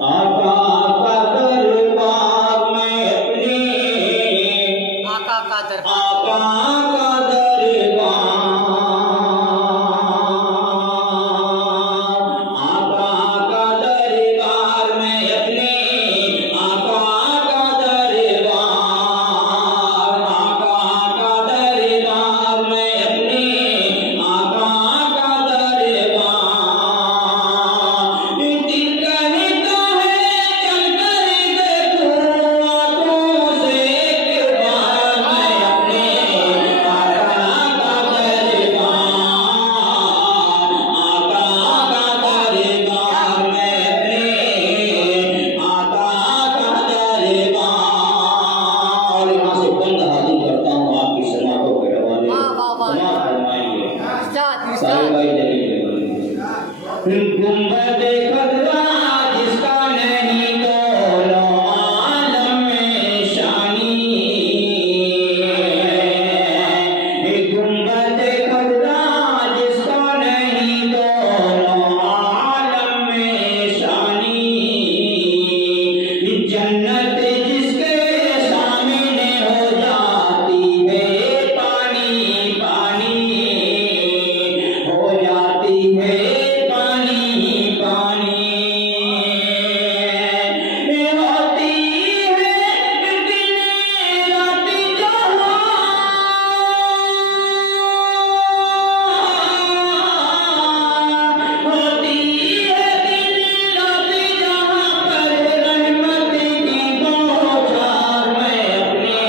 आका का दरबार में अपने आका का दरबार आका का दरबार आका का दरबार में अपने आका का दरबार आका का दरबार में अपने आका का दरबार दिल कहता है चल कर देखूं आंखों से एक बार मैं अपने आका का दरबार आका का दरबार में अपने आका का दरबार। और यहाँ से बंद हाजिर करता हूँ आपकी समातों के हवाले वाह, वाह, वाह। समात फरमाएंगे इरशाद सारे इरशाद भाई जलील गुंबद खजरा जिसका नहीं दोनों आलम में शानी गुंबद खजरा जिसका नहीं दोनों आलम में शानी जन्नत जिसके सामने हो जाती है पानी पानी हो जाती है पानी पानी होती है दिन रात जहाँ होती है दिन रात जहाँ पर रहमत की बौछार मैं अपने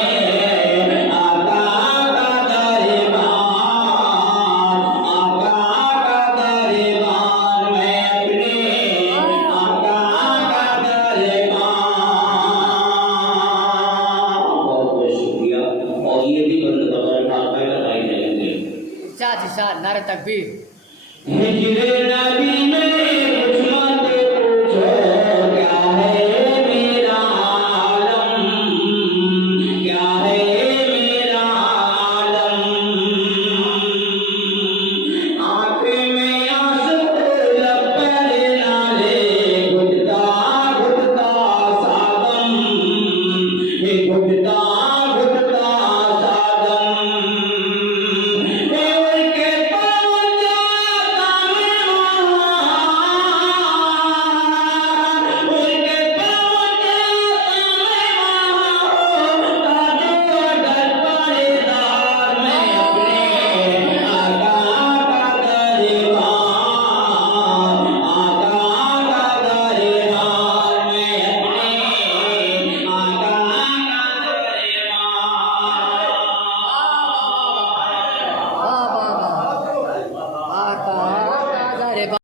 आका का दरबार आका का दरबार मैं अपने आका का दरबार। बहुत बहुत शुक्रिया। और ये भी बंद बगैर लगाई जाएंगे। इरशाद इरशाद नारे तकबीर हिजरे